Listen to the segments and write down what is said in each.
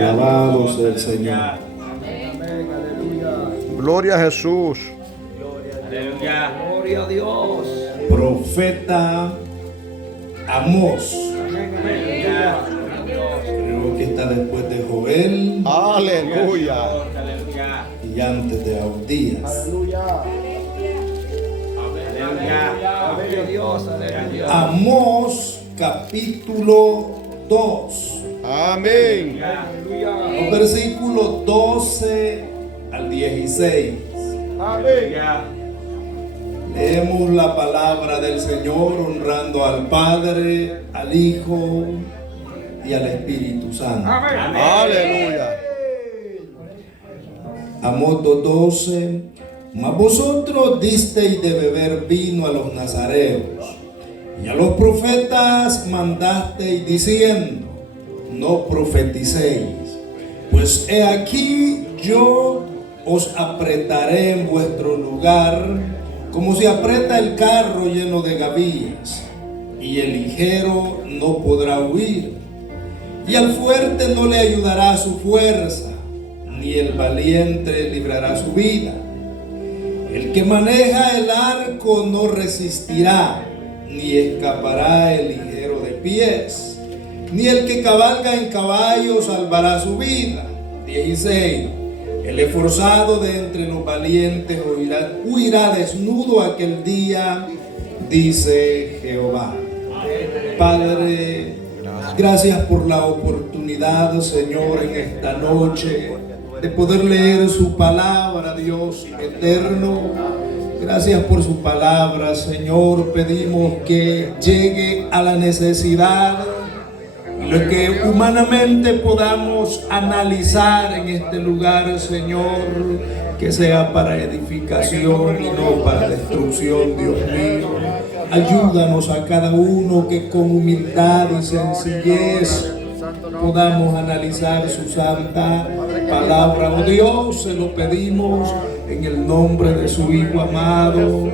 Alabado sea el Señor. Gloria a Jesús. Aleluya. Gloria a Dios. Profeta Amós. Aleluya. Creo que está después de Joel Aleluya. Aleluya. y antes de Abdías. Aleluya. Gloria a Dios. Aleluya. Amós capítulo 2. Amén. Los versículos 12 al 16. Aleluya. Leemos la palabra del Señor honrando al Padre, al Hijo y al Espíritu Santo. Aleluya. Amós 2:12. Mas vosotros disteis de beber vino a los nazareos, y a los profetas mandasteis diciendo: no profeticéis, pues he aquí yo os apretaré en vuestro lugar, como se aprieta el carro lleno de gavillas, y el ligero no podrá huir, y al fuerte no le ayudará su fuerza, ni el valiente librará su vida. El que maneja el arco no resistirá, ni escapará el ligero de pies, ni el que cabalga en caballo salvará su vida. 16. El esforzado de entre los valientes huirá desnudo aquel día, dice Jehová. Padre, gracias por la oportunidad, Señor, en esta noche de poder leer su palabra, Dios eterno. Gracias por su palabra, Señor. Pedimos que llegue a la necesidad y lo que humanamente podamos analizar en este lugar, Señor, que sea para edificación y no para destrucción, Dios mío. Ayúdanos a cada uno que con humildad y sencillez podamos analizar su santa palabra. Oh Dios, se lo pedimos en el nombre de su Hijo amado.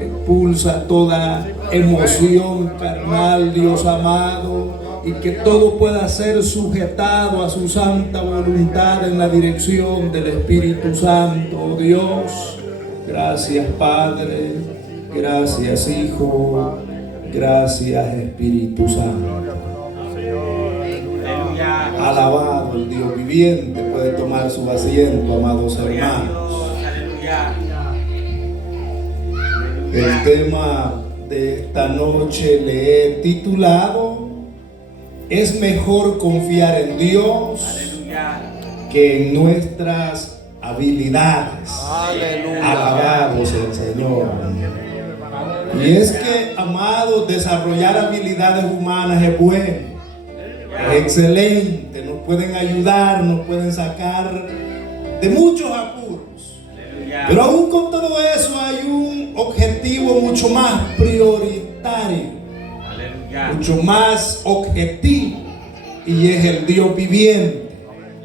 Expulsa toda emoción carnal, Dios amado, y que todo pueda ser sujetado a su santa voluntad en la dirección del Espíritu Santo. Oh Dios, gracias Padre, gracias Hijo, gracias Espíritu Santo. Alabado el Dios viviente. Puede tomar su asiento, amados hermanos. El tema de esta noche le he titulado: es mejor confiar en Dios que en nuestras habilidades. Aleluya. Alabado sea el Señor. Y es que, amados, desarrollar habilidades humanas es bueno, es excelente, nos pueden ayudar, nos pueden sacar de muchos apuros. Pero aún con todo eso hay un objetivo mucho más prioritario, mucho más objetivo, y es el Dios viviente,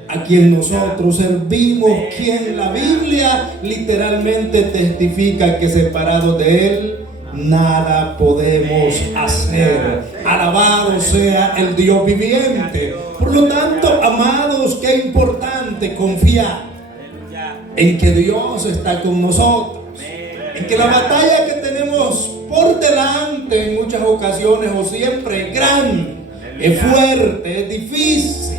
a quien nosotros servimos, quien la Biblia literalmente testifica que separados de Él nada podemos hacer. Alabado sea el Dios viviente. Por lo tanto, amados, qué importante confiar en que Dios está con nosotros, en que la batalla que tenemos por delante en muchas ocasiones o siempre es grande, es fuerte, es difícil,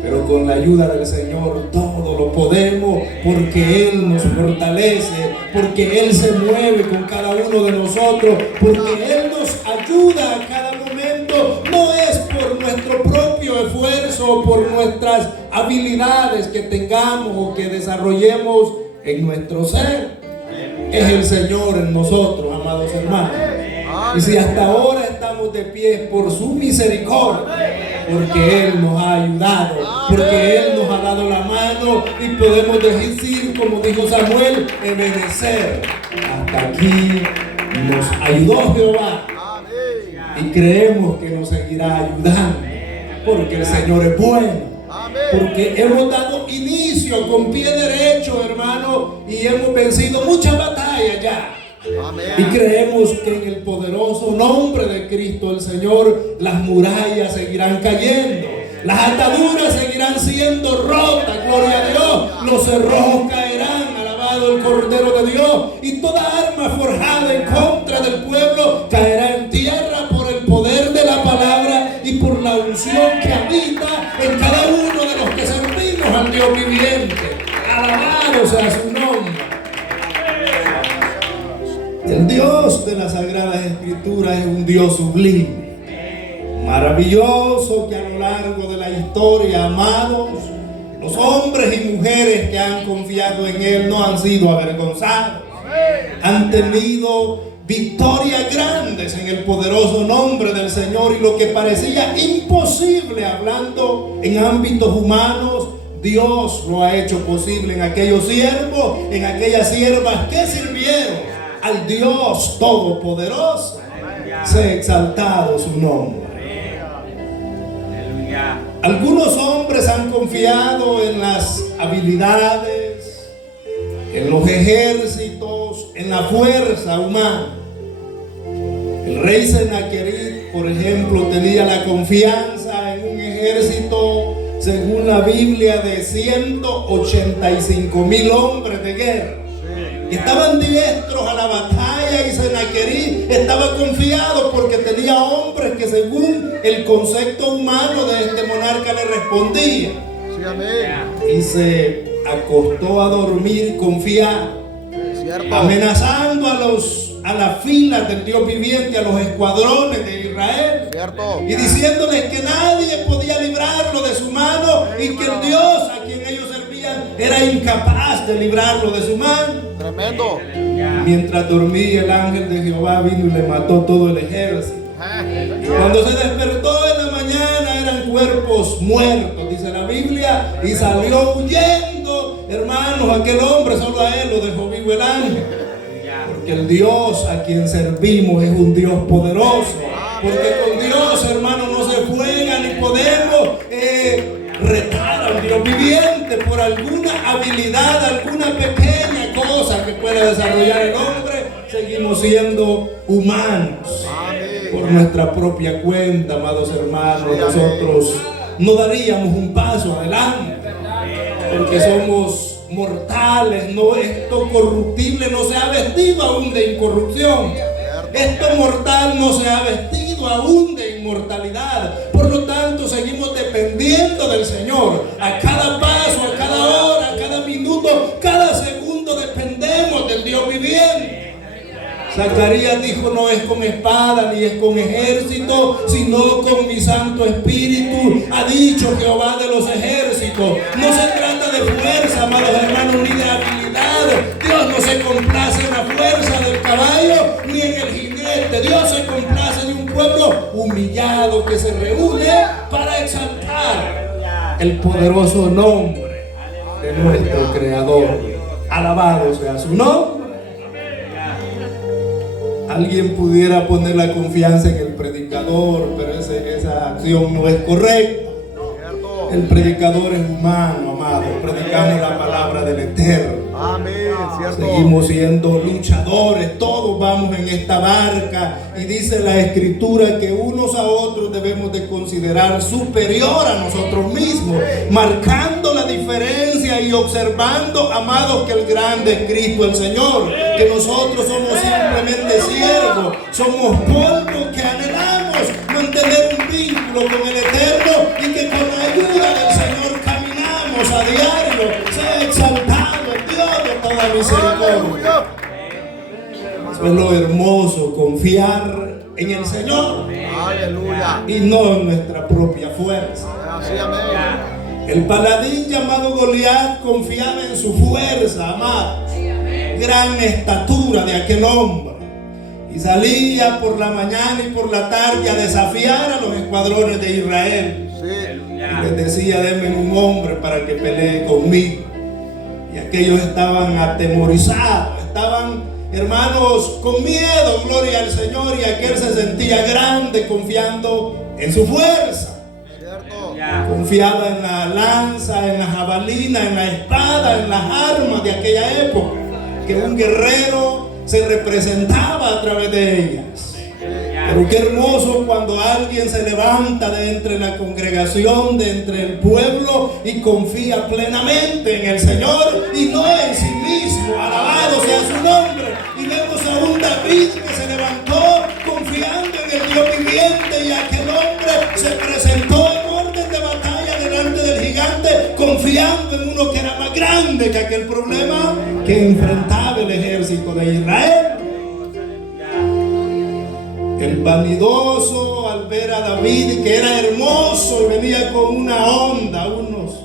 pero con la ayuda del Señor todo lo podemos, porque Él nos fortalece, porque Él se mueve con cada uno de nosotros, porque Él nos ayuda a cada momento. No es por nuestro propio esfuerzo o por nuestras habilidades que tengamos o que desarrollemos en nuestro ser. Es el Señor en nosotros, amados hermanos. Y si hasta ahora estamos de pie por su misericordia, porque Él nos ha ayudado, porque Él nos ha dado la mano, y podemos decir, como dijo Samuel, obedecer. Hasta aquí nos ayudó Jehová, y creemos que nos seguirá ayudando, porque el Señor es bueno, porque hemos dado inicio con pie derecho, hermano, y hemos vencido muchas batallas ya. Y creemos que en el poderoso nombre de Cristo el Señor las murallas seguirán cayendo, Las ataduras seguirán siendo rotas, gloria a Dios. Los cerrojos caerán, alabado el Cordero de Dios. Y toda arma forjada en contra del pueblo caerá en tierra por el poder de la palabra y por la unción que habita en cada uno de los que servimos al Dios viviente. Alabado sea su nombre. El Dios de las Sagradas Escrituras es un Dios sublime, maravilloso, que a lo largo de la historia, amados, los hombres y mujeres que han confiado en Él no han sido avergonzados. Han tenido victorias grandes en el poderoso nombre del Señor, y lo que parecía imposible hablando en ámbitos humanos, Dios lo ha hecho posible en aquellos siervos, en aquellas siervas que sirvieron al Dios Todopoderoso. Sea exaltado su nombre. Algunos hombres han confiado en las habilidades, en los ejércitos, en la fuerza humana. El rey Sennacherib, por ejemplo, tenía la confianza en un ejército, según la Biblia, de 185,000 hombres de guerra. Estaban diestros a la batalla, y Sennacherib estaba confiado porque tenía hombres que, según el concepto humano de este monarca, le respondían. Sí, amén. Y se acostó a dormir confiado, Cierto. amenazando a las filas del Dios viviente, a los escuadrones de Israel, Cierto. y diciéndoles que nadie podía librarlo de su mano, y que el Dios a quien ellos servían era incapaz de librarlo de su mano. Tremendo. Mientras dormía, el ángel de Jehová vino y le mató todo el ejército. Y cuando se despertó en la mañana, eran cuerpos muertos, dice la Biblia, y salió huyendo. Hermanos, aquel hombre, solo a él lo dejó vivo el ángel. Porque el Dios a quien servimos es un Dios poderoso. Porque con Dios, hermanos, no se juega, ni podemos retar al Dios viviente por alguna habilidad, alguna pequeña cosa que pueda desarrollar el hombre. Seguimos siendo humanos. Por nuestra propia cuenta, amados hermanos, nosotros no daríamos un paso adelante, porque somos mortales. No, esto corruptible no se ha vestido aún de incorrupción. Esto mortal no se ha vestido aún de inmortalidad. Por lo tanto, seguimos dependiendo del Señor. A cada paso, a cada hora, a cada minuto, cada segundo dependemos del Dios viviente. Zacarías dijo: no es con espada ni es con ejército, sino con mi Santo Espíritu, ha dicho Jehová de los ejércitos. No se trata de fuerza, amados hermanos, ni de habilidad. Dios no se complace en la fuerza del caballo ni en el jinete. Dios se complace de un pueblo humillado que se reúne para exaltar el poderoso nombre de nuestro Creador. Alabado sea su nombre. Alguien pudiera poner la confianza en el predicador, pero esa acción no es correcta. El predicador es humano, amado. Predicamos la palabra del Eterno. Amén. Cierto. Seguimos siendo luchadores. Todos vamos en esta barca. Y dice la Escritura que unos a otros debemos de considerar superior a nosotros mismos, marcando la diferencia y observando, amados, que el grande es Cristo el Señor, que nosotros somos simplemente siervos, somos polvo que anhelamos mantener un vínculo con el Eterno, y que con la ayuda del Señor caminamos a diario. Sea exaltado el Dios de toda misericordia. Eso es lo hermoso, confiar en el Señor. Aleluya. Y no en nuestra propia fuerza. Así, amén. El paladín llamado Goliat confiaba en su fuerza, amados. Gran estatura de aquel hombre. Y salía por la mañana y por la tarde a desafiar a los escuadrones de Israel. Y les decía: denme un hombre para que pelee conmigo. Y aquellos estaban atemorizados, estaban, hermanos, con miedo, gloria al Señor. Y aquel se sentía grande, confiando en su fuerza. Confiaba en la lanza, en la jabalina, en la espada, en las armas de aquella época, que un guerrero se representaba a través de ellas. Pero qué hermoso cuando alguien se levanta de entre la congregación, de entre el pueblo y confía plenamente en el Señor y no en sí mismo. Alabado sea su nombre. Y vemos a un David que se levantó confiando en el Dios viviente, y aquel hombre se presentó en orden de batalla delante del gigante, confiando en uno que era más grande que aquel problema que enfrentaba el ejército de Israel. El vanidoso, al ver a David, que era hermoso y venía con una honda, unos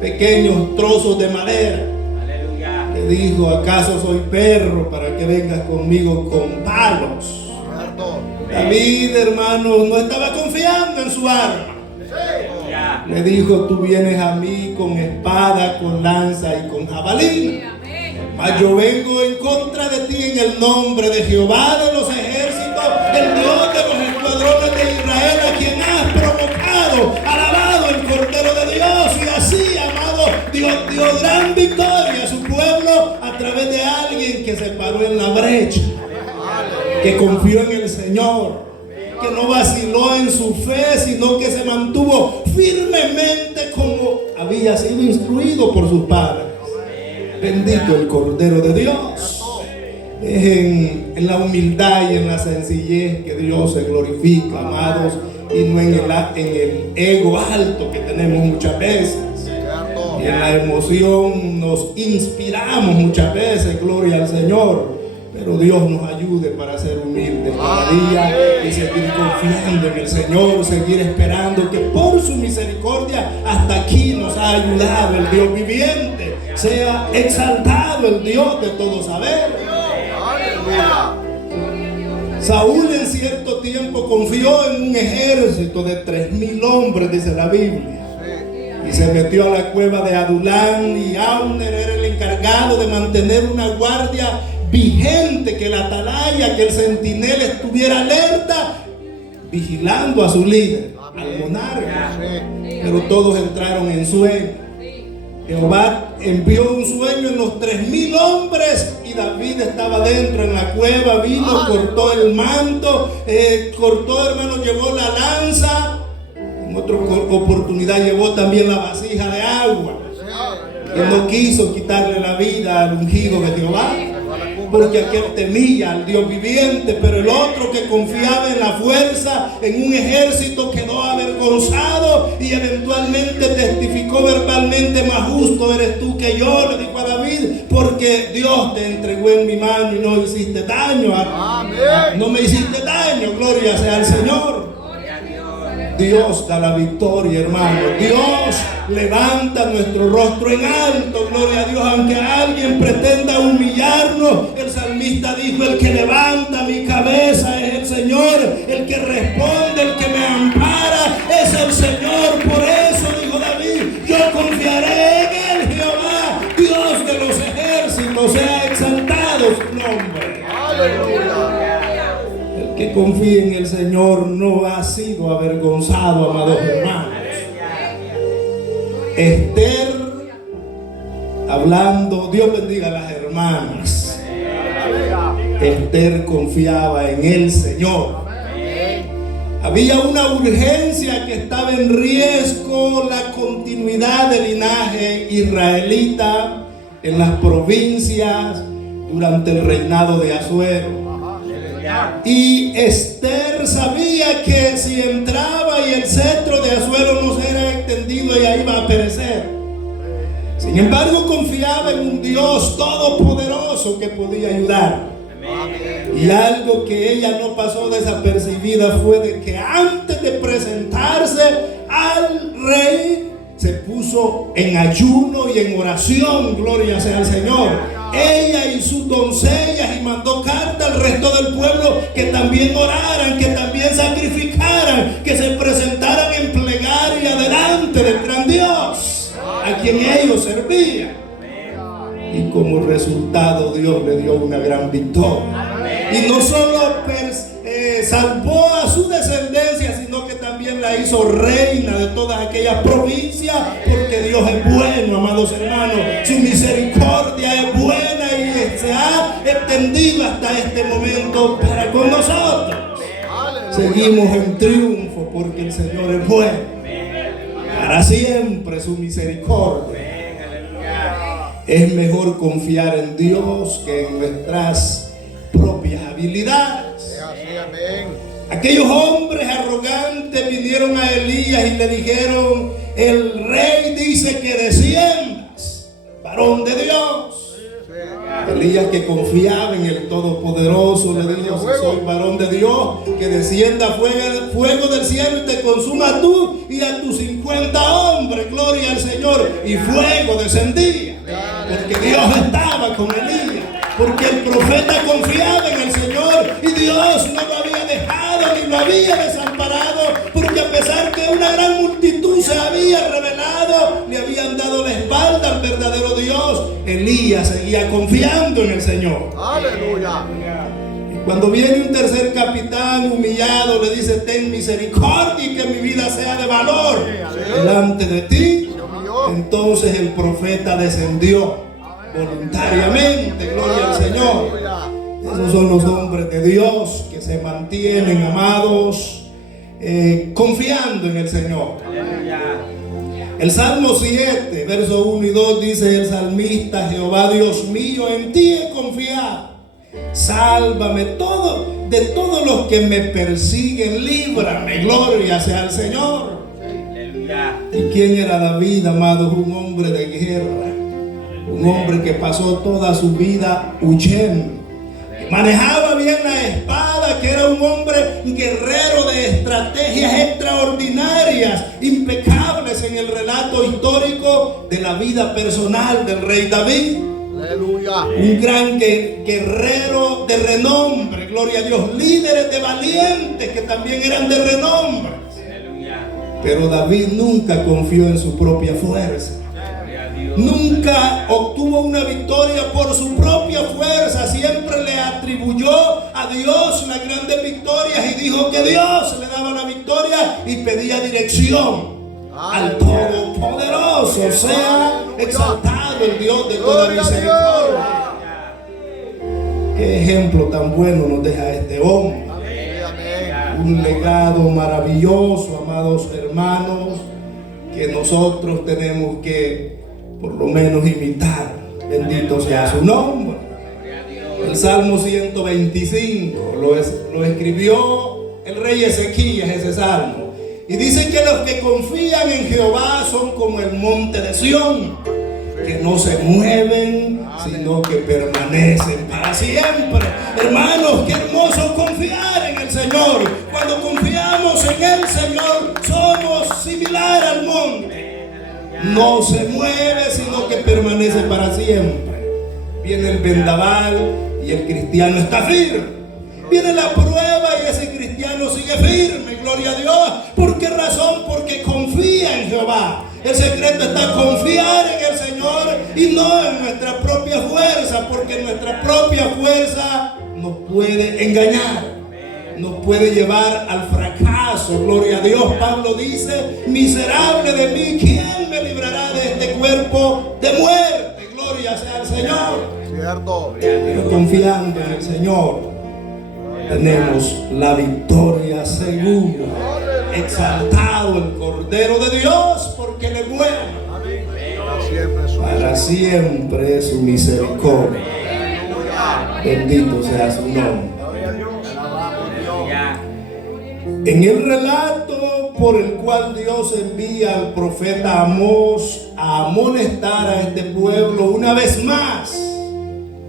pequeños trozos de madera, le dijo: ¿acaso soy perro para que vengas conmigo con palos? David, hermanos, no estaba confiando en su arma. Le dijo: tú vienes a mí con espada, con lanza y con jabalina, mas yo vengo en contra de ti en el nombre de Jehová de los ejércitos, el Dios de los escuadrones de Israel, a quien has provocado. Alabado el Cordero de Dios. Y así, amado, Dios dio gran victoria a su pueblo a través de alguien que se paró en la brecha, que confió en el Señor, que no vaciló en su fe, sino que se mantuvo firmemente como había sido instruido por sus padres. Bendito el Cordero de Dios. Es en la humildad y en la sencillez que Dios se glorifica, amados, y no en el ego alto que tenemos muchas veces. Y en la emoción nos inspiramos muchas veces, gloria al Señor. Pero Dios nos ayude para ser humildes cada día y seguir confiando en el Señor, seguir esperando que por su misericordia hasta aquí nos ha ayudado el Dios viviente. Sea exaltado el Dios de todo saber. Saúl en cierto tiempo confió en un ejército de 3,000 hombres, dice la Biblia, y se metió a la cueva de Adulán, y Abner era el encargado de mantener una guardia vigente, que la atalaya, que el centinela estuviera alerta, vigilando a su líder, al monarca. Pero todos entraron en sueño. Jehová envió un sueño en los 3,000 hombres, y David estaba dentro en la cueva. Vino, cortó el manto, cortó, hermano, llevó la lanza. En otra oportunidad llevó también la vasija de agua. Él no quiso quitarle la vida al ungido de Jehová, porque aquel temía al Dios viviente. Pero el otro, que confiaba en la fuerza, en un ejército, quedó avergonzado y eventualmente testificó verbalmente: más justo eres tú que yo, le dijo a David, porque Dios te entregó en mi mano y no hiciste daño. No me hiciste daño, gloria sea al Señor. Dios da la victoria, hermano. Dios levanta nuestro rostro en alto, gloria a Dios, aunque alguien pretenda humillarnos. El salmista dijo: el que levanta mi cabeza es el Señor, el que responde, el que me ampara es el Señor. Por eso dijo David: yo confiaré en él. Jehová, Dios de los ejércitos, sea exaltado su nombre. Aleluya. Que confíe en el Señor no ha sido avergonzado, amados hermanos. Esther, hablando, Dios bendiga a las hermanas. Esther confiaba en el Señor. Había una urgencia, que estaba en riesgo la continuidad del linaje israelita en las provincias durante el reinado de Asuero. Y Esther sabía que si entraba y el cetro de Asuero no era extendido, ella iba a perecer. Sin embargo, confiaba en un Dios todopoderoso que podía ayudar. Y algo que ella no pasó desapercibida fue de que antes de presentarse al rey, se puso en ayuno y en oración, gloria sea al Señor. Ella y sus doncellas, y mandó carta al resto del pueblo que también oraran, que también sacrificaran, que se presentaran en plegaria delante del gran Dios a quien ellos servían. Y como resultado, Dios le dio una gran victoria. Y no solo salvó a su descendencia, sino que también la hizo reina de todas aquellas provincias, porque Dios es bueno, amados hermanos. Su misericordia es buena y se ha extendido hasta este momento para con nosotros. Seguimos en triunfo porque el Señor es bueno. Para siempre su misericordia. Es mejor confiar en Dios que en nuestras propias habilidades. Así, amén. Aquellos hombres arrogantes vinieron a Elías y le dijeron: el rey dice que desciendas, varón de Dios. Elías, que confiaba en el Todopoderoso, le dijo: si soy varón de Dios, que descienda fuego del cielo y te consuma tú y a tus 50 hombres. Gloria al Señor. Y fuego descendía, porque Dios estaba con Elías, porque el profeta confiaba en el Señor y Dios no lo había dejado ni lo había desamparado, porque a pesar que una gran multitud se había rebelado, le habían dado la espalda al verdadero Dios, Elías seguía confiando en el Señor. Aleluya. Y cuando viene un tercer capitán humillado, le dice: ten misericordia y que mi vida sea de valor delante de ti. Entonces el profeta descendió voluntariamente. Gloria al Señor. Esos son los hombres de Dios que se mantienen, amados, confiando en el Señor. El Salmo 7, versos 1 y 2 dice el salmista: Jehová Dios mío, en ti he confiado. Sálvame de todos los que me persiguen, líbrame. Gloria sea al Señor. ¿Y quién era David, amados? Un hombre de guerra, un hombre que pasó toda su vida huyendo. Manejaba bien la espada, que era un hombre guerrero de estrategias extraordinarias, impecables en el relato histórico de la vida personal del rey David. Aleluya. Un gran guerrero de renombre, gloria a Dios, líderes de valientes que también eran de renombre. Pero David nunca confió en su propia fuerza. Nunca obtuvo una victoria por su propia fuerza. Siempre le atribuyó a Dios las grandes victorias y dijo que Dios le daba la victoria y pedía dirección al Todopoderoso. Sea exaltado el Dios de toda misericordia. Qué ejemplo tan bueno nos deja este hombre. Un legado maravilloso, amados hermanos, que nosotros tenemos que por lo menos imitar. Bendito sea su nombre. El Salmo 125 lo escribió el rey Ezequías, ese salmo, y dice que los que confían en Jehová son como el monte de Sión, que no se mueven, sino que permanecen para siempre. Hermanos, qué hermoso confiar en el Señor. Cuando confiamos en el Señor, somos similar al monte. No se mueve, sino que permanece para siempre. Viene el vendaval y el cristiano está firme. Viene la prueba y ese cristiano sigue firme. Gloria a Dios. ¿Por qué razón? Porque confía en Jehová. El secreto está confiar en el Señor y no en nuestra propia fuerza, porque nuestra propia fuerza nos puede engañar, nos puede llevar al fracaso. Gloria a Dios. Pablo dice: miserable de mí, ¿quién me librará de este cuerpo de muerte? Gloria sea al Señor. Cierto. Pero confiando en el Señor tenemos la victoria segura. Exaltado el Cordero de Dios, porque Él es bueno. Para siempre es su misericordia. Bendito sea su nombre. En el relato por el cual Dios envía al profeta Amós a amonestar a este pueblo una vez más,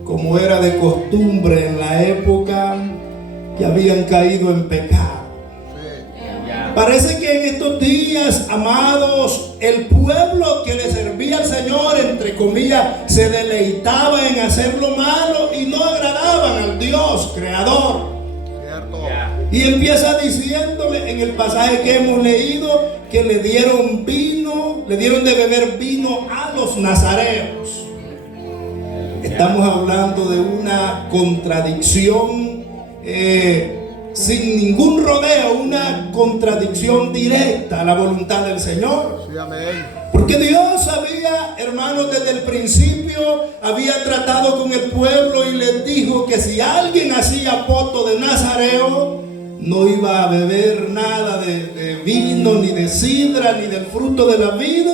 como era de costumbre en la época, que habían caído en pecado. Parece que en estos días, amados, el pueblo que le servía al Señor, entre comillas, se deleitaba en hacer lo malo y no agradaban al Dios creador. Y empieza diciéndole en el pasaje que hemos leído que le dieron de beber vino a los nazareos. Estamos hablando de una contradicción sin ningún rodeo, una contradicción directa a la voluntad del Señor. Sí, amén. Porque Dios había, hermanos, desde el principio había tratado con el pueblo y les dijo que si alguien hacía voto de nazareo, no iba a beber nada de vino, ni de sidra, ni del fruto de la vid,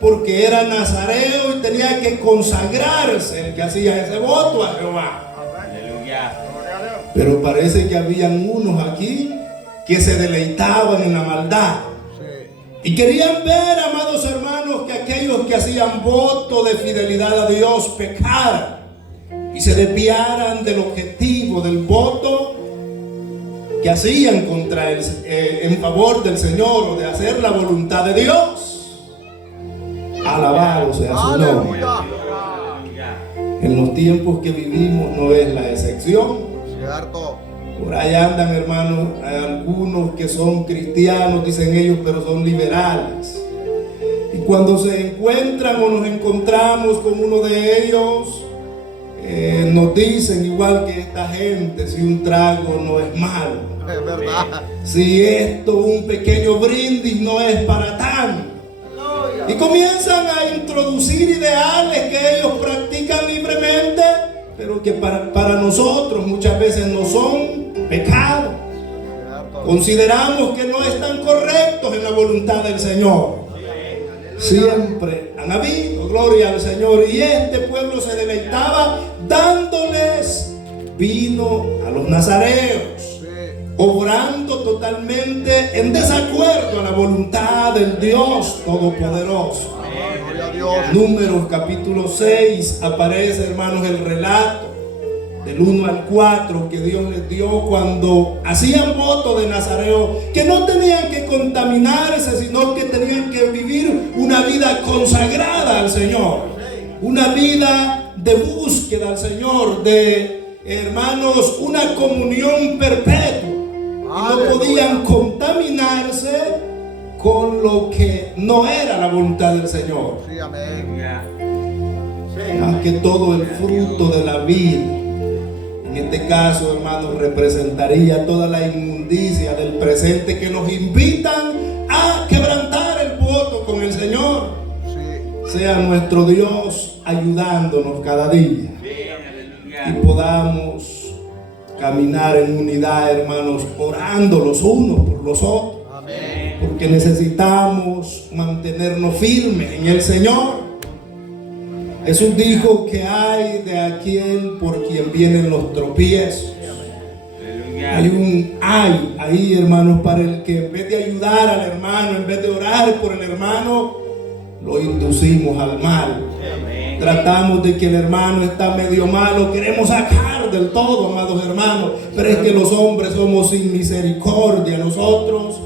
porque era nazareo y tenía que consagrarse el que hacía ese voto a Jehová. Aleluya. Pero parece que habían unos aquí que se deleitaban en la maldad y querían ver, amados hermanos, que aquellos que hacían voto de fidelidad a Dios pecaran y se desviaran del objetivo del voto que hacían en favor del Señor, o de hacer la voluntad de Dios. Alabado sea su nombre. Aleluya. En los tiempos que vivimos no es la excepción. Cierto. Por ahí andan, hermanos, hay algunos que son cristianos, dicen ellos, pero son liberales. Y cuando se encuentran o nos encontramos con uno de ellos, nos dicen, igual que esta gente, si un trago no es malo, Es verdad. si esto, un pequeño brindis, no es para tanto. Y comienzan a introducir ideales que ellos practican libremente, pero que para nosotros muchas veces no son pecados. Cierto. Consideramos que no están correctos en la voluntad del Señor. Siempre han habido, gloria al Señor. Y este pueblo se deleitaba dándoles vino a los nazareos, Sí. obrando totalmente en desacuerdo a la voluntad del Dios Todopoderoso. Gloria a Dios. Números capítulo 6 aparece, hermanos, el relato del 1 al 4 que Dios les dio cuando hacían voto de nazareo, que no tenían que contaminarse, sino que tenían que vivir una vida consagrada al Señor, una vida de búsqueda al Señor, de, hermanos, una comunión perpetua. Y no Aleluya. podían contaminarse con lo que no era la voluntad del Señor. Sí, amén. Aleluya. Más que todo el fruto de la vida, en este caso, hermanos, representaría toda la inmundicia del presente que nos invitan a quebrantar el voto con el Señor. Sí. Sea nuestro Dios ayudándonos cada día y Aleluya. podamos caminar en unidad, hermanos, orando los unos por los otros, Amén. porque necesitamos mantenernos firmes en el Señor. Jesús dijo que hay de aquel por quien vienen los tropiezos. Aleluya. Hay ahí, hermanos, para el que en vez de ayudar al hermano, en vez de orar por el hermano, lo inducimos al mal. Amén. Tratamos de que el hermano está medio malo, queremos sacar del todo, amados hermanos, pero es que los hombres somos sin misericordia. Nosotros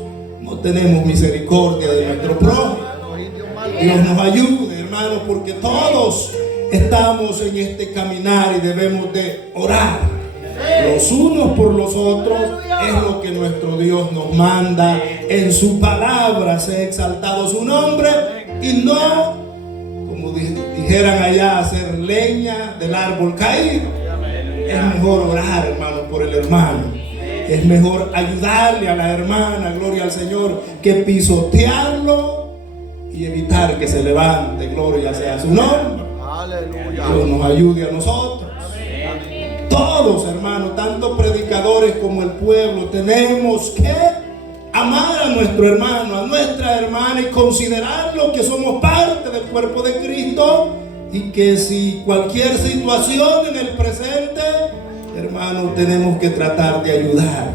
no tenemos misericordia de nuestro prójimo. Los indios malos. Dios nos ayude, hermanos, porque todos estamos en este caminar y debemos de orar los unos por los otros. Es lo que nuestro Dios nos manda en su palabra. Sea exaltado su nombre y no, como dijeran allá, hacer leña del árbol caído. Es mejor orar, hermano, por el hermano. Es mejor ayudarle a la hermana, gloria al Señor, que pisotearlo y evitar que se levante, gloria sea su nombre. Aleluya. Dios nos ayude a nosotros. Todos, hermanos, tanto predicadores como el pueblo, tenemos que amar a nuestro hermano, a nuestra hermana, y considerarlo que somos parte del cuerpo de Cristo, y que si cualquier situación en el presente, hermano, tenemos que tratar de ayudar.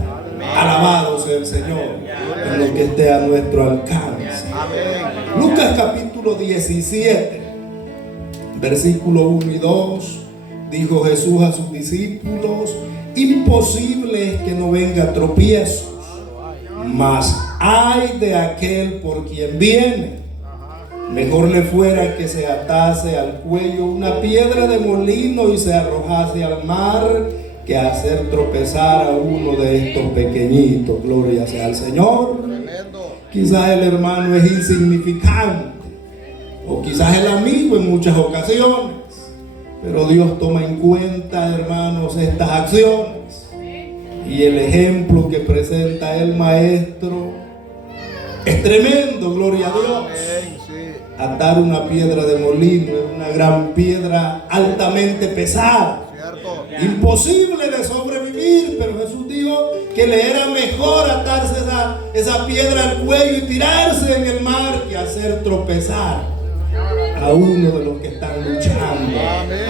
Alabado sea el Señor en lo que esté a nuestro alcance. Amén. Lucas capítulo 17, versículo 1 y 2, dijo Jesús a sus discípulos: imposible es que no venga tropiezos, mas ay de aquel por quien viene. Mejor le fuera que se atase al cuello una piedra de molino y se arrojase al mar, que hacer tropezar a uno de estos pequeñitos. Gloria sea al Señor. Tremendo. Quizás el hermano es insignificante, o quizás el amigo en muchas ocasiones, pero Dios toma en cuenta, hermanos, estas acciones, y el ejemplo que presenta el maestro es tremendo. Gloria a Dios. Amén. Sí. Atar una piedra de molino es una gran piedra altamente pesada, Cierto. imposible de sobrevivir morir, pero Jesús dijo que le era mejor atarse esa piedra al cuello y tirarse en el mar que hacer tropezar a uno de los que están luchando.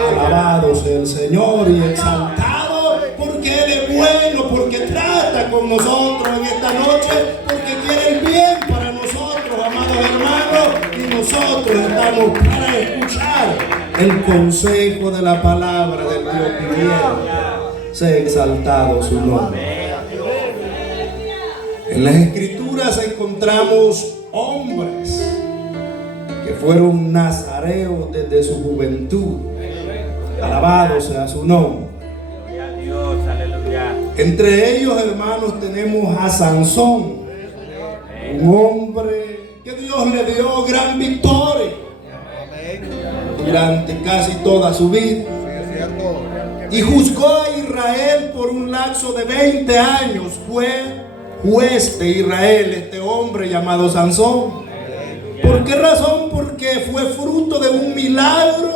Alabado sea el Señor y exaltado, porque Él es bueno, porque trata con nosotros en esta noche, porque quiere el bien para nosotros, amados hermanos, y nosotros estamos para escuchar el consejo de la palabra del Dios viviente. Sea exaltado su nombre. En las Escrituras encontramos hombres que fueron nazareos desde su juventud. Alabado sea su nombre. Gloria a Dios, aleluya. Entre ellos, hermanos, tenemos a Sansón, un hombre que Dios le dio gran victoria durante casi toda su vida. Y juzgó a Israel por un lapso de 20 años. Fue juez de Israel este hombre llamado Sansón. ¿Por qué razón? Porque fue fruto de un milagro,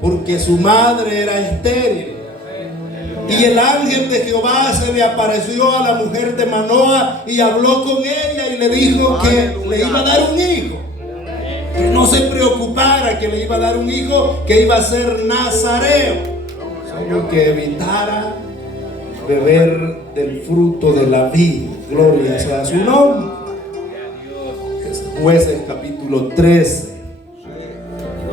porque su madre era estéril. Y el ángel de Jehová se le apareció a la mujer de Manoa y habló con ella y le dijo que le iba a dar un hijo. Que no se preocupara, que le iba a dar un hijo que iba a ser nazareo, solo que evitara beber del fruto de la vid. Gloria sea su nombre. Es Jueces capítulo 13.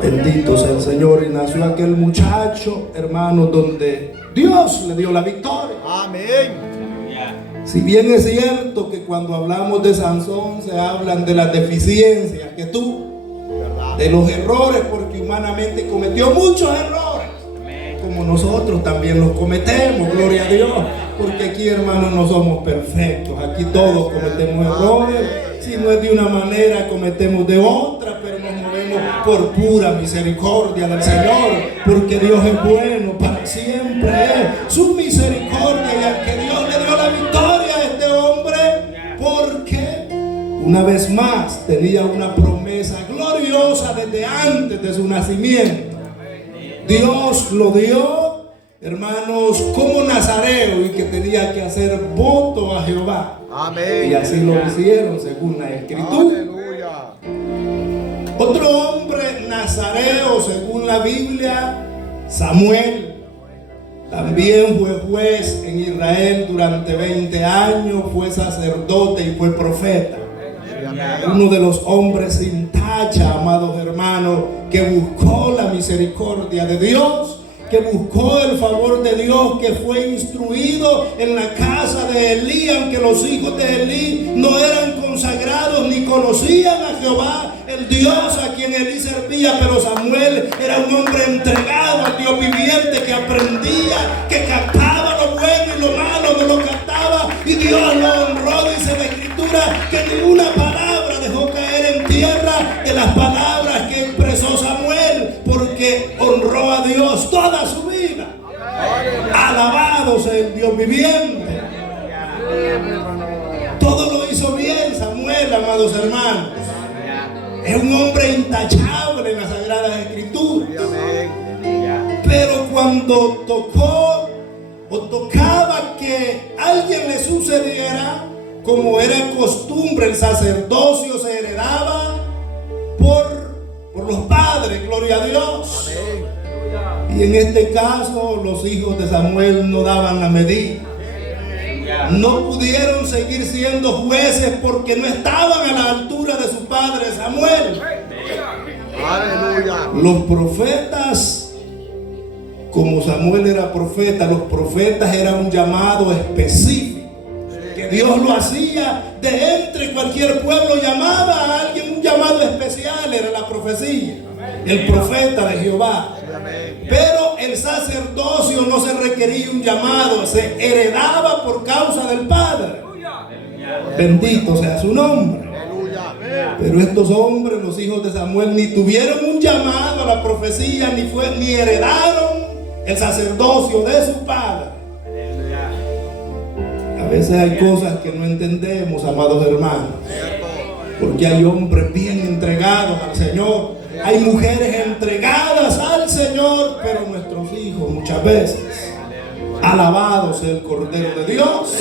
Bendito sea el Señor. Y nació aquel muchacho, hermano, donde Dios le dio la victoria. Amén. Si bien es cierto que cuando hablamos de Sansón se hablan de las deficiencias que tuvo, de los errores, porque humanamente cometió muchos errores, como nosotros también los cometemos, gloria a Dios, porque aquí, hermanos, no somos perfectos, aquí todos cometemos errores, si no es de una manera, cometemos de otra, pero nos movemos por pura misericordia del Señor, porque Dios es bueno, para siempre es su misericordia, y al que Dios le dio la victoria a este hombre, porque una vez más tenía una promesa gloriosa desde antes de su nacimiento. Dios lo dio, hermanos, como nazareo, y que tenía que hacer voto a Jehová. Amén. Y así lo hicieron según la Escritura. Aleluya. Otro hombre nazareo según la Biblia, Samuel. También fue juez en Israel durante 20 años, fue sacerdote y fue profeta. Uno de los hombres sin tacha, amados hermanos, que buscó la misericordia de Dios, que buscó el favor de Dios, que fue instruido en la casa de Elí, aunque los hijos de Elí no eran consagrados ni conocían a Jehová, el Dios a quien Elí servía, pero Samuel era un hombre entregado al Dios viviente, que aprendía, que captaba lo bueno y lo malo, no lo captaba, y Dios lo honró. Dice la Escritura que ninguna palabra dejó caer en tierra de las palabras que expresó Samuel, porque honró a Dios toda su vida. Alabado sea el Dios viviente. Todo lo hizo bien Samuel, amados hermanos. Es un hombre intachable en las Sagradas Escrituras. Pero cuando tocó o tocaba que alguien le sucediera, como era costumbre, el sacerdocio se heredaba por los padres, gloria a Dios. Y en este caso los hijos de Samuel no daban la medida. No pudieron seguir siendo jueces porque no estaban a la altura de su padre Samuel. Aleluya. Los profetas, como Samuel era profeta, los profetas eran un llamado específico, que Dios lo hacía de entre cualquier pueblo, llamaba a alguien un llamado especial, era la profecía, el profeta de Jehová. Pero el sacerdocio no se requería un llamado, se heredaba por causa del Padre. Bendito sea su nombre. Pero estos hombres, los hijos de Samuel, ni tuvieron un llamado a la profecía, ni heredaron el sacerdocio de su padre. A veces hay cosas que no entendemos, amados hermanos, porque hay hombres bien entregados al Señor, hay mujeres entregadas al Señor, pero nuestros hijos muchas veces Alabado sea el Cordero de Dios.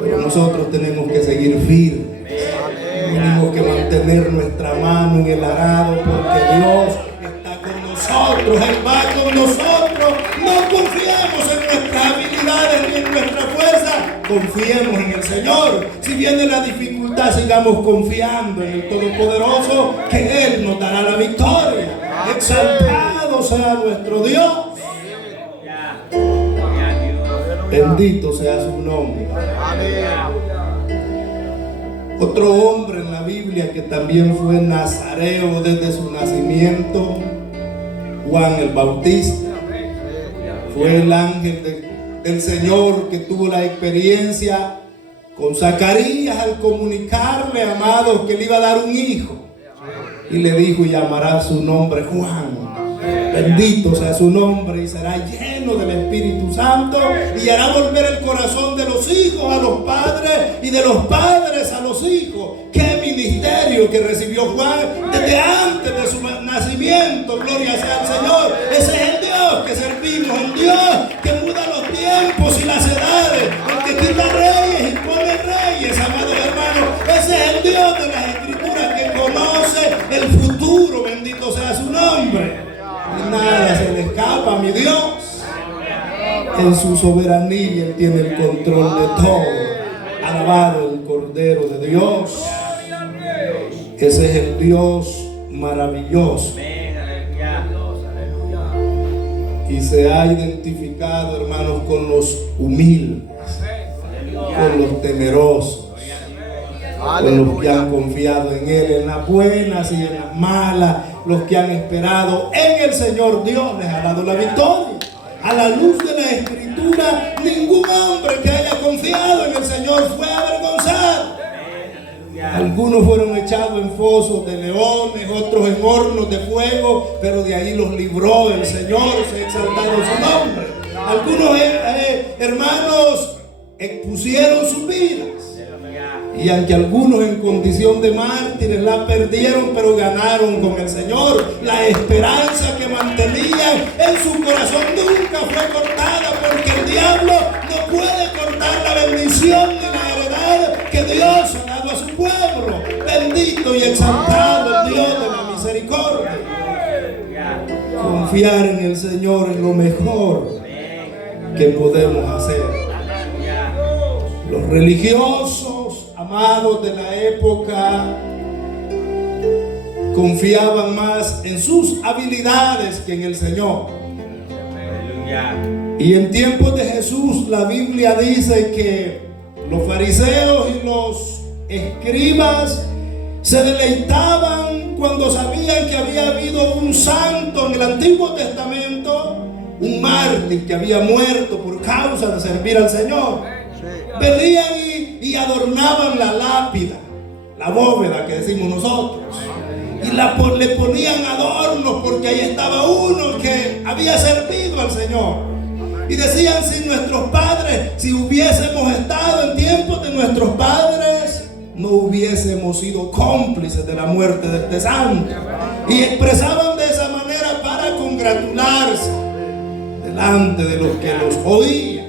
Pero nosotros tenemos que seguir firmes. Tenemos que mantener nuestra mano en el arado, porque Dios está con nosotros, Él va con nosotros. No confiemos en nuestras habilidades ni en nuestra fuerza, confiemos en el Señor. Si viene la dificultad, sigamos confiando en el Todopoderoso, que Él nos dará la victoria. Exaltado sea nuestro Dios. Bendito sea su nombre. Otro hombre en la Biblia que también fue nazareo desde su nacimiento, Juan el Bautista, fue el ángel del Señor que tuvo la experiencia con Zacarías al comunicarle, amados, que le iba a dar un hijo, y le dijo: y llamará su nombre Juan. Bendito sea su nombre, y será lleno del Espíritu Santo, y hará volver el corazón de los hijos a los padres y de los padres a los hijos. Qué ministerio que recibió Juan desde antes de su nacimiento. Gloria sea al Señor. Ese es el Dios que servimos, un Dios que muda los tiempos y las edades, el que quita reyes y pone reyes, amados hermanos. Ese es el Dios de las Escrituras, que conoce el futuro. Bendito sea su nombre. Y nada se le escapa a mi Dios. En su soberanía Él tiene el control de todo. Alabado el Cordero de Dios. Ese es el Dios maravilloso. Y se ha identificado, hermanos, con los humildes, con los temerosos, con los que han confiado en Él, en las buenas y en las malas. Los que han esperado en el Señor, Dios les ha dado la victoria. A la luz de la Escritura, ningún hombre que haya confiado en el Señor fue avergonzado. Algunos fueron echados en fosos de leones, otros en hornos de fuego, pero de ahí los libró el Señor, se ha exaltado su nombre. Algunos hermanos expusieron sus vidas, y aunque algunos en condición de mártires la perdieron, pero ganaron con el Señor. La esperanza que mantenían en su corazón nunca fue cortada, porque el diablo no puede cortar la bendición ni la heredad que Dios ha dado a su pueblo. Bendito y exaltado el Dios de la misericordia. Confiar en el Señor es lo mejor que podemos hacer. Los religiosos, amados de la época, confiaban más en sus habilidades que en el Señor. Y en tiempos de Jesús, la Biblia dice que los fariseos y los escribas se deleitaban cuando sabían que había habido un santo en el Antiguo Testamento, un mártir que había muerto por causa de servir al Señor. Venían y adornaban la lápida, la bóveda que decimos nosotros, y le ponían adornos, porque ahí estaba uno que había servido al Señor. Y decían: si nuestros padres, si hubiésemos estado en tiempos de nuestros padres, no hubiésemos sido cómplices de la muerte de este santo. Y expresaban de esa manera para congratularse delante de los que los oían.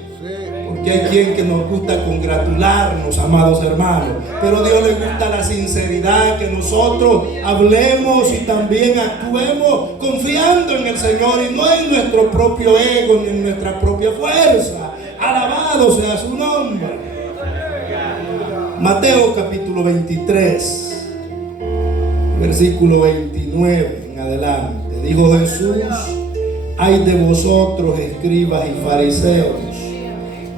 Porque hay quien que nos gusta congratularnos, amados hermanos, pero a Dios le gusta la sinceridad, que nosotros hablemos y también actuemos confiando en el Señor, y no en nuestro propio ego ni en nuestra propia fuerza. Alabado sea su nombre. Mateo capítulo 23, versículo 29 en adelante. Dijo Jesús: ay de vosotros, escribas y fariseos,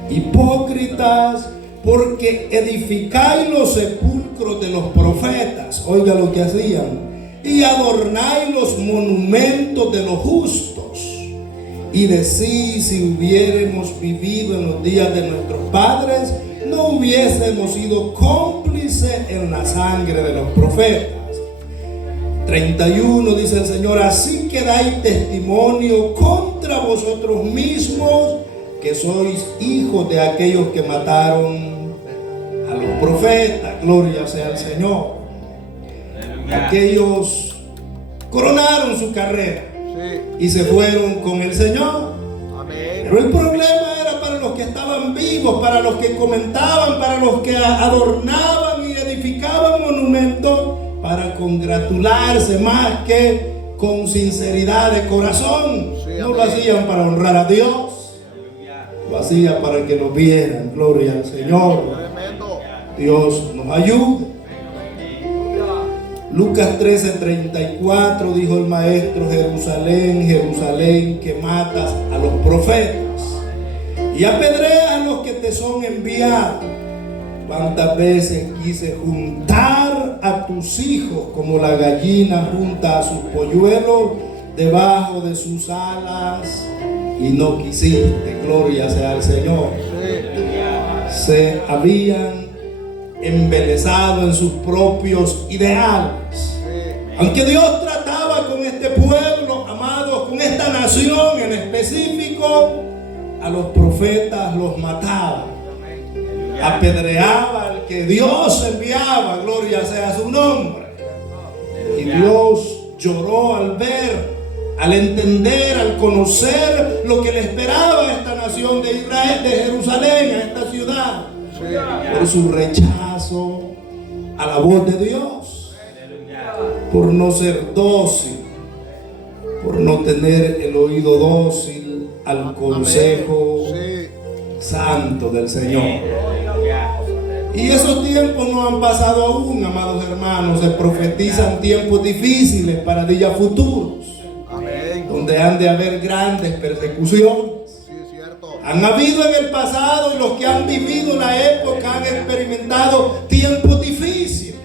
hipócritas, porque edificáis los sepulcros de los profetas. Oiga lo que hacían. Y adornáis los monumentos de los justos. Y decís: si hubiéramos vivido en los días de nuestros padres, no hubiésemos sido cómplices en la sangre de los profetas. 31 dice el Señor: así que dais testimonio contra vosotros mismos, que sois hijos de aquellos que mataron a los profetas. Gloria sea al Señor. Aquellos coronaron su carrera y se fueron con el Señor. Pero el problema llamativos, para los que comentaban, para los que adornaban y edificaban monumentos, para congratularse más que con sinceridad de corazón. No lo hacían para honrar a Dios, lo hacían para que lo vieran. Gloria al Señor. Dios nos ayude. Lucas 13:34 dijo el maestro: Jerusalén, Jerusalén, que matas a los profetas y apedreas a los que te son enviados. Cuántas veces quise juntar a tus hijos como la gallina junta a sus polluelos debajo de sus alas, y no quisiste. Gloria sea al Señor. Se habían embelesado en sus propios ideales. Aunque Dios trataba con este pueblo, amados, con esta nación en específico, a los profetas los mataba, apedreaba al que Dios enviaba. Gloria sea su nombre. Y Dios lloró al ver, al entender, al conocer lo que le esperaba a esta nación de Israel, de Jerusalén, a esta ciudad, por su rechazo a la voz de Dios, por no ser dócil, por no tener el oído dócil al consejo santo del Señor. Y esos tiempos no han pasado aún, amados hermanos. Se profetizan tiempos difíciles para días futuros, donde han de haber grandes persecuciones. Han habido en el pasado, y los que han vivido la época han experimentado tiempos difíciles.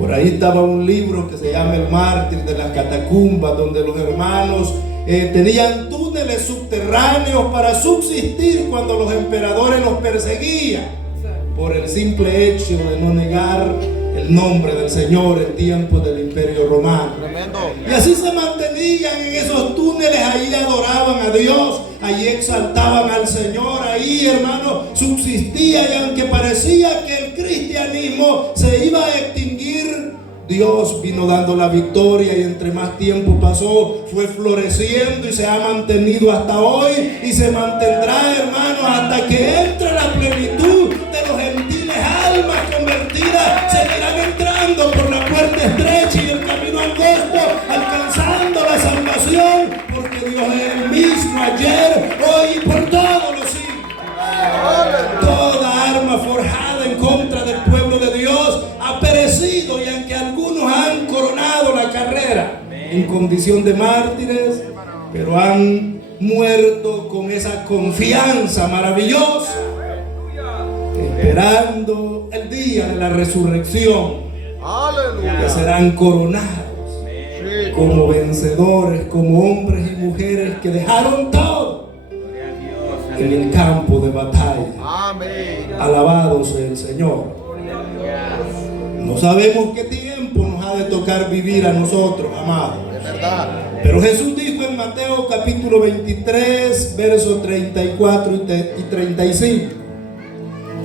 Por ahí estaba un libro que se llama El Mártir de las Catacumbas, donde los hermanos tenían túneles subterráneos para subsistir cuando los emperadores los perseguían, por el simple hecho de no negar el nombre del Señor en tiempos del Imperio Romano. Y así se mantenían en esos túneles. Ahí adoraban a Dios, ahí exaltaban al Señor, ahí, hermano, subsistía. Y aunque parecía que el cristianismo se iba a extinguir, Dios vino dando la victoria, y entre más tiempo pasó, fue floreciendo y se ha mantenido hasta hoy, y se mantendrá, hermano, hasta que entre la plenitud de los gentiles. Almas convertidas seguirán entrando por la puerta estrecha y el camino angosto, alcanzando la salvación, porque Dios es el mismo ayer, hoy y por todos los siglos. Toda arma forjada en contra del pueblo de Dios ha perecido, y aunque algunos han coronado la carrera en condición de mártires, pero han muerto con esa confianza maravillosa, esperando el día de la resurrección, que serán coronados como vencedores, como hombres y mujeres que dejaron todo en el campo de batalla. Alabado sea el Señor. No sabemos qué tiempo nos ha de tocar vivir a nosotros, amados. Pero Jesús dijo en Mateo capítulo 23, versos 34 y 35: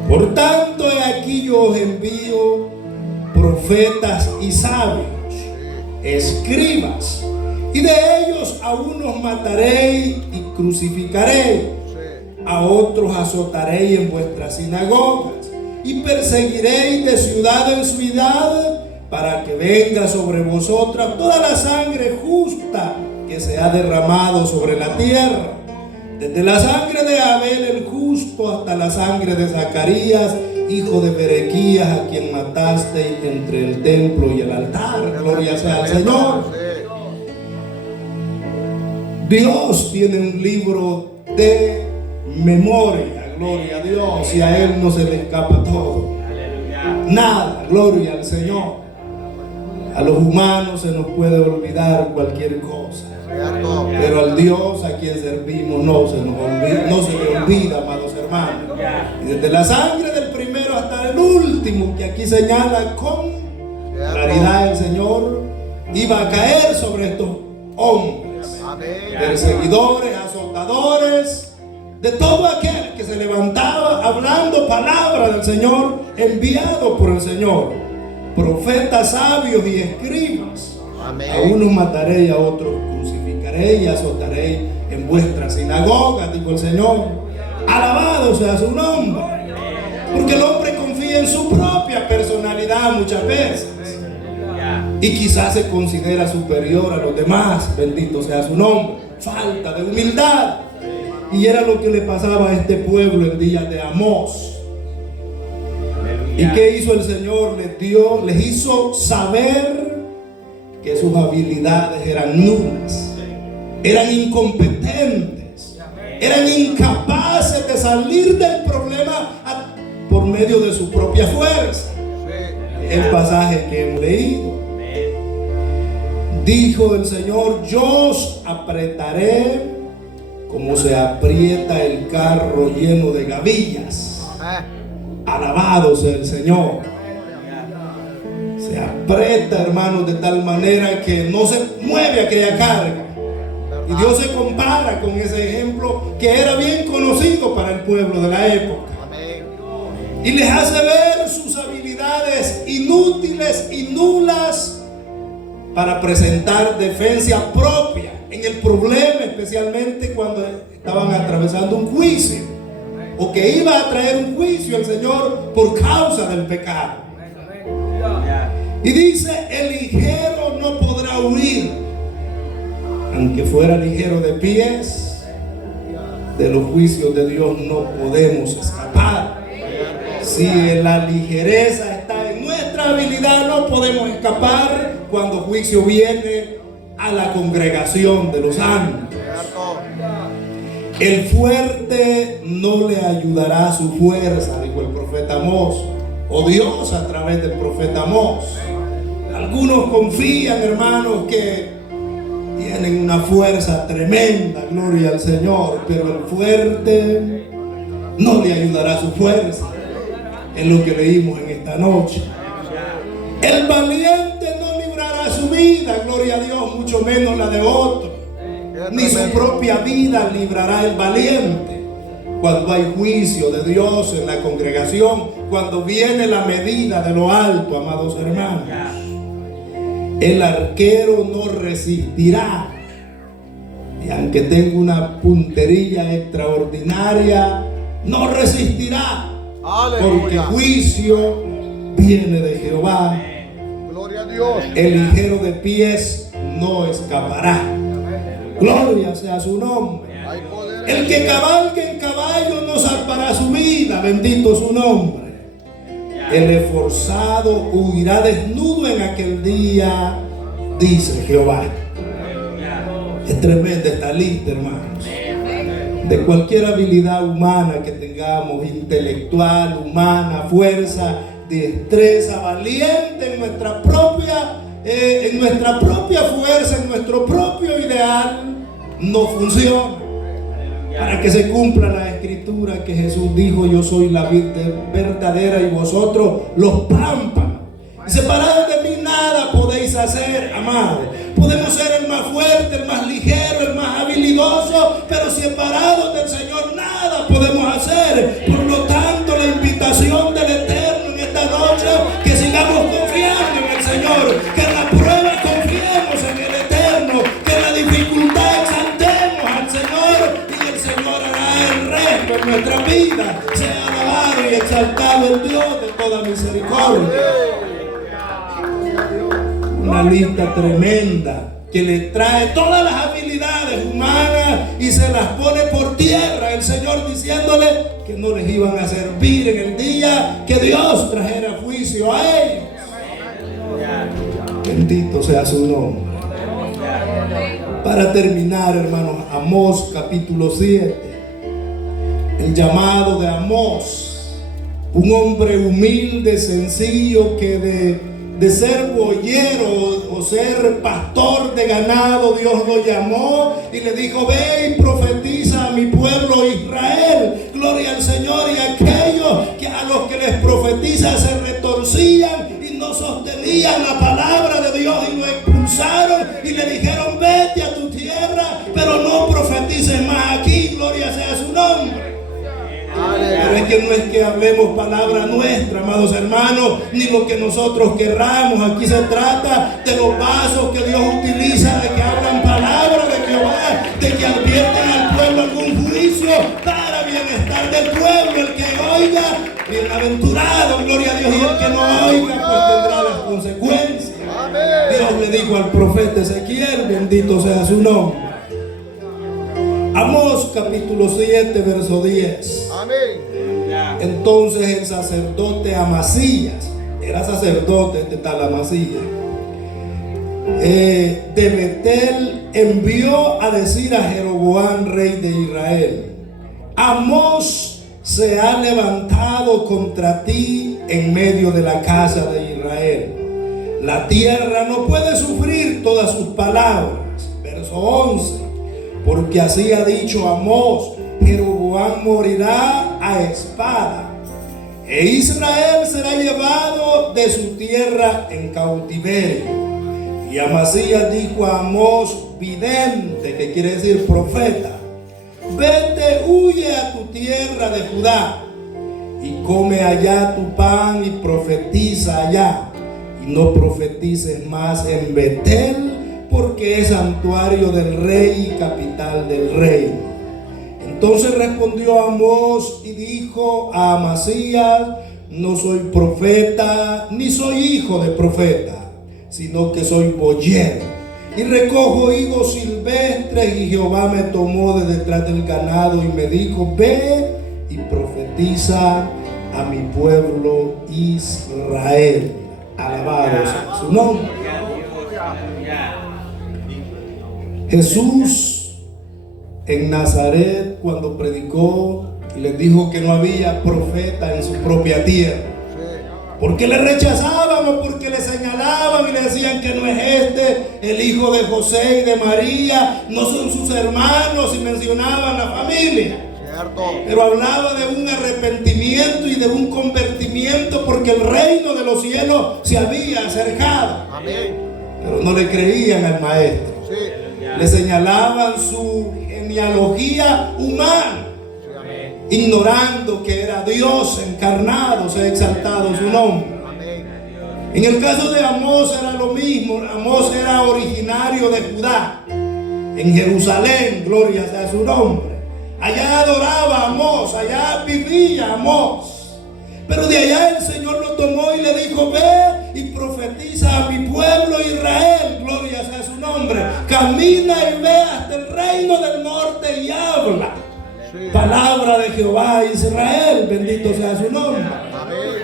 por tanto, he aquí yo os envío profetas y sabios, escribas, y de ellos a unos mataréis y crucificaréis, a otros azotaréis en vuestras sinagogas, y perseguiréis de ciudad en ciudad, para que venga sobre vosotras toda la sangre justa que se ha derramado sobre la tierra, desde la sangre de Abel el justo hasta la sangre de Zacarías, hijo de Berequías, a quien mataste entre el templo y el altar. Gloria sea al Señor. Dios tiene un libro de memoria, gloria a Dios, y a Él no se le escapa todo. Nada, gloria al Señor. A los humanos se nos puede olvidar cualquier cosa, pero al Dios a quien servimos no se le olvida, amados hermanos. Y desde la sangre del primero hasta el último, que aquí señala con claridad el Señor, iba a caer sobre estos hombres, perseguidores, azotadores, de todo aquel que se levantaba hablando palabra del Señor, enviado por el Señor. Profetas, sabios y escribas. A unos mataréis, a otros crucificaréis y azotaréis en vuestras sinagogas, dijo el Señor. Alabado sea su nombre. Porque el hombre confía en su propia personalidad muchas veces. Y quizás se considera superior a los demás. Bendito sea su nombre. Falta de humildad. Y era lo que le pasaba a este pueblo en días de Amós. ¿Y qué hizo el Señor? Les hizo saber que sus habilidades eran nulas, eran incompetentes, eran incapaces de salir del problema por medio de su propia fuerza. El pasaje que hemos leído. Dijo el Señor: yo os apretaré como se aprieta el carro lleno de gavillas. Alabado sea el Señor. Se aprieta, hermanos, de tal manera que no se mueve aquella carga. Y Dios se compara con ese ejemplo que era bien conocido para el pueblo de la época. Y les hace ver sus habilidades inútiles y nulas para presentar defensa propia en el problema, especialmente cuando estaban atravesando un juicio, o que iba a traer un juicio al Señor por causa del pecado. Y dice: el ligero no podrá huir, aunque fuera ligero de pies. De los juicios de Dios no podemos escapar. Si la ligereza está en nuestra habilidad, no podemos escapar cuando juicio viene a la congregación de los santos. El fuerte no le ayudará a su fuerza, dijo el profeta Amós, o Dios a través del profeta Amós. Algunos confían, hermanos, que tienen una fuerza tremenda, gloria al Señor, pero el fuerte no le ayudará a su fuerza. Es lo que leímos en esta noche. El valiente no librará su vida, gloria a Dios, mucho menos la de otro. Ni su propia vida librará el valiente. Cuando hay juicio de Dios en la congregación, cuando viene la medida de lo alto, amados hermanos, el arquero no resistirá. Y aunque tenga una puntería extraordinaria, no resistirá. Porque juicio viene de Jehová. Gloria a Dios. El ligero de pies no escapará. Gloria sea su nombre. El que cabalgue en caballo no salvará su vida. Bendito su nombre. El esforzado huirá desnudo en aquel día, dice Jehová. Es tremenda esta lista, hermanos. De cualquier habilidad humana que tengamos, intelectual, humana, fuerza, destreza, valiente en nuestra propia fuerza, en nuestro propio ideal, no funciona. Para que se cumpla la escritura que Jesús dijo: yo soy la vid verdadera y vosotros los pámpanos. Y separados de mí nada podéis hacer, amados. Podemos ser el más fuerte, el más ligero, el más habilidoso, pero separados del Señor nada podemos hacer. Por lo tanto, la invitación del Eterno en esta noche, que sigamos confiando en el Señor, que en la prueba confiemos en el Eterno, que en la dificultad exaltemos al Señor, y el Señor hará el resto en nuestra vida. Sea alabado y exaltado el Dios de toda misericordia. Una lista tremenda que le trae todas las habilidades humanas y se las pone por tierra, el Señor diciéndole que no les iban a servir en el día que Dios trajera juicio a ellos. Bendito sea su nombre. Para terminar, hermanos, Amós capítulo 7. El llamado de Amós, un hombre humilde, sencillo, que de ser boyero o ser pastor de ganado, Dios lo llamó y le dijo: ve y profetiza a mi pueblo Israel. Gloria al Señor. Y aquellos que a los que les profetiza se retorcían y no sostenían la palabra de Dios y lo expulsaron y le dijeron: vete a tu tierra, pero no profetices más aquí. Gloria sea su nombre. Pero es que no es que hablemos palabra nuestra, amados hermanos, ni lo que nosotros querramos. Aquí se trata de los vasos que Dios utiliza, de que hablan palabra de Jehová, de que advierten al pueblo algún juicio para bienestar el pueblo, el que oiga, bienaventurado, gloria a Dios, y el que no oiga, pues tendrá las consecuencias. Dios le dijo al profeta Ezequiel, bendito sea su nombre. Amós capítulo 7, verso 10. Amén. Entonces el sacerdote Amasías, era sacerdote este tal Amasías, de Betel, envió a decir a Jeroboam, rey de Israel: Amós se ha levantado contra ti en medio de la casa de Israel. La tierra no puede sufrir todas sus palabras. Verso 11. Porque así ha dicho Amós: Jeroboam morirá a espada, e Israel será llevado de su tierra en cautiverio. Y Amasías dijo a Amós, vidente, que quiere decir profeta: vete, huye a tu tierra de Judá, y come allá tu pan y profetiza allá, y no profetices más en Betel, porque es santuario del rey y capital del reino. Entonces respondió Amós y dijo a Amasías: no soy profeta, ni soy hijo de profeta, sino que soy boyero, y recojo higos silvestres, y Jehová me tomó de detrás del ganado y me dijo: ve y profetiza a mi pueblo Israel. Alabado sea su nombre. Jesús en Nazaret, cuando predicó, les dijo que no había profeta en su propia tierra, porque le rechazaban o porque le señalaban y le decían que no es este el hijo de José y de María, no son sus hermanos, y mencionaban la familia. Pero hablaba de un arrepentimiento y de un convertimiento, porque el reino de los cielos se había acercado. Amén. Pero no le creían al maestro. Sí. Le señalaban su genealogía humana, ignorando que era Dios encarnado, sea exaltado su nombre. Amén. En el caso de Amós era lo mismo. Amós era originario de Judá, en Jerusalén, gloria sea su nombre. Allá adoraba a Amós, allá vivía Amós. Pero de allá el Señor lo tomó y le dijo: ve y profetiza a mi pueblo Israel, gloria sea su nombre. Camina y ve hasta el reino del norte y habla. Palabra de Jehová Israel, bendito sea su nombre.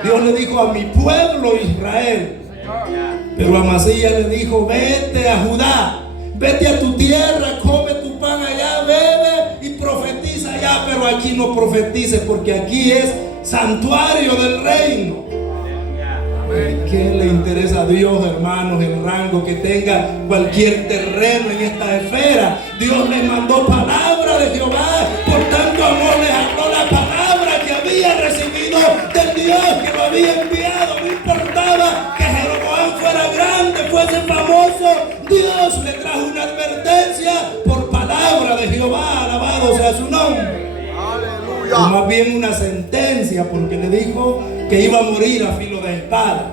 Dios le dijo a mi pueblo Israel. Pero Amasías le dijo: vete a Judá, vete a tu tierra, come tu pan allá, bebe y profetiza allá, pero aquí no profetices, porque aquí es santuario del reino. ¿Qué le interesa a Dios, hermanos, el rango que tenga cualquier terreno en esta esfera? Dios les mandó palabra de Jehová, por tanto Amós les habló la palabra que había recibido del Dios que lo había enviado. No importaba que Jeroboam fuera grande, fuese famoso, Dios le trajo una advertencia por palabra de Jehová, alabado sea su nombre. Aleluya. O más bien una sentencia, porque le dijo que iba a morir a filo de espada.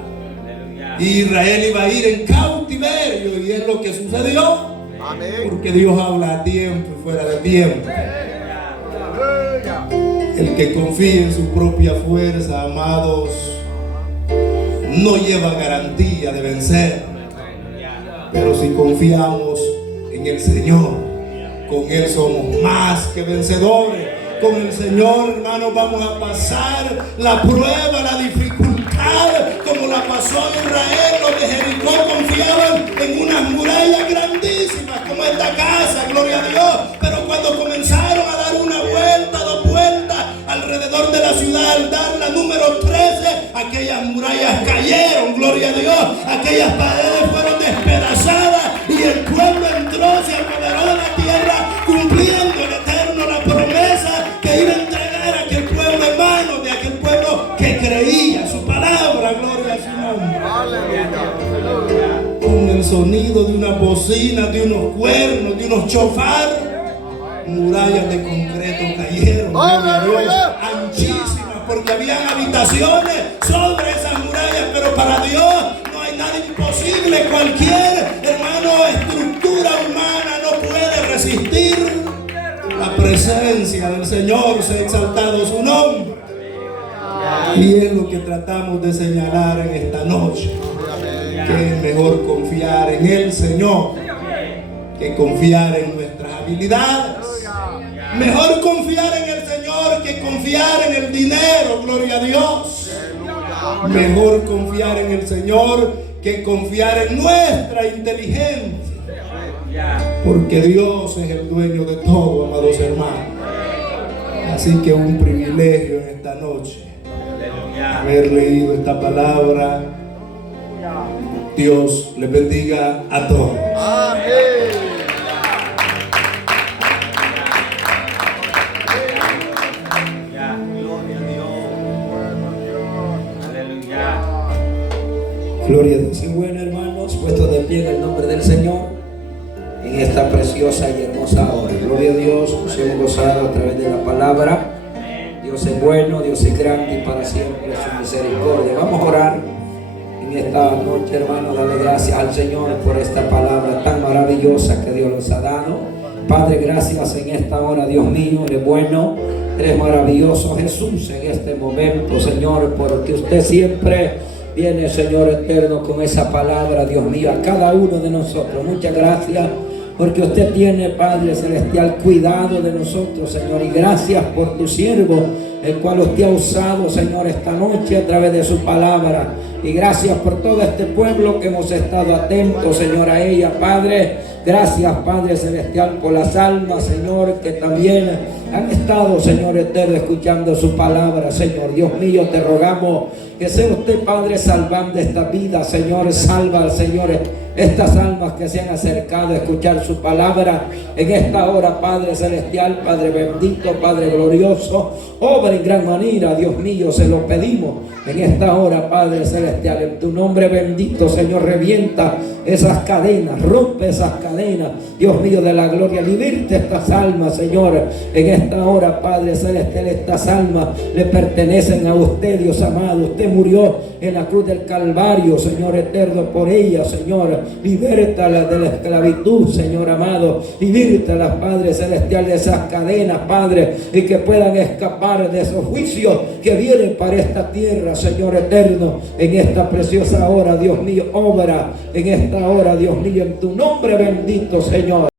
Y Israel iba a ir en cautiverio, y es lo que sucedió. Amén. Porque Dios habla a tiempo y fuera de tiempo. El que confía en su propia fuerza, amados, no lleva garantía de vencer. Pero si confiamos en el Señor, con Él somos más que vencedores. Con el Señor, hermanos, vamos a pasar la prueba, la dificultad, como la pasó Israel. Los de Jericó confiaban en unas murallas grandísimas como esta casa, gloria a Dios. Pero cuando comenzaron a dar una vuelta, dos vueltas alrededor de la ciudad, al dar la número 13, aquellas murallas cayeron, gloria a Dios. Aquellas paredes fueron despedazadas y el pueblo entró, se apoderó de la tierra, cumpliendo el Eterno la promesa que iba a entregar a aquel pueblo en manos de aquel pueblo que creía su palabra, gloria a su nombre. Aleluya. Con el sonido de una bocina, de unos cuernos, de unos chofar, murallas de concreto cayeron, gloria a Dios, anchísimas, porque habían habitaciones sobre esas murallas. Pero para Dios no hay nada imposible. Cualquier, hermano, estructura humana no puede resistir la presencia del Señor, sea exaltado su nombre. Y es lo que tratamos de señalar en esta noche, que es mejor confiar en el Señor que confiar en nuestras habilidades. Mejor confiar en el Señor que confiar en el dinero, gloria a Dios. Mejor confiar en el Señor que confiar en nuestra inteligencia, porque Dios es el dueño de todo, amados hermanos. Así que un privilegio en esta noche haber leído esta palabra. Dios les bendiga a todos. Amén. Gloria a Dios. Y bueno, hermanos, puestos de pie en el nombre del Señor en esta preciosa y hermosa hora. Gloria a Dios, nos hemos gozado a través de la palabra. Dios es bueno, Dios es grande y para siempre su misericordia. Vamos a orar en esta noche, hermanos, darle gracias al Señor por esta palabra tan maravillosa que Dios nos ha dado. Padre, gracias en esta hora, Dios mío, eres bueno, eres maravilloso, Jesús, en este momento, Señor, porque usted siempre viene, Señor eterno, con esa palabra, Dios mío, a cada uno de nosotros. Muchas gracias porque usted tiene, Padre celestial, cuidado de nosotros, Señor, y gracias por tu siervo, el cual usted ha usado, Señor, esta noche a través de su palabra, y gracias por todo este pueblo que hemos estado atentos, Señor, a ella, Padre. Gracias, Padre celestial, por las almas, Señor, que también han estado, Señor eterno, escuchando su palabra, Señor. Dios mío, te rogamos que sea usted, Padre, salvando esta vida, Señor. Salva, Señor, estas almas que se han acercado a escuchar su palabra en esta hora, Padre celestial, Padre bendito, Padre glorioso. Obra en gran manera, Dios mío, se lo pedimos en esta hora, Padre celestial. En tu nombre bendito, Señor, revienta esas cadenas, rompe esas cadenas, Dios mío, de la gloria. Liberte estas almas, Señor, en esta hora, Padre celestial. Estas almas le pertenecen a usted, Dios amado. Usted murió en la cruz del Calvario, Señor eterno, por ellas, Señor. Libértalas de la esclavitud, Señor amado. Libértalas, Padre celestial, de esas cadenas, Padre, y que puedan escapar de esos juicios que vienen para esta tierra, Señor eterno. En esta preciosa hora, Dios mío, obra en esta hora, Dios mío, en tu nombre bendito, Señor.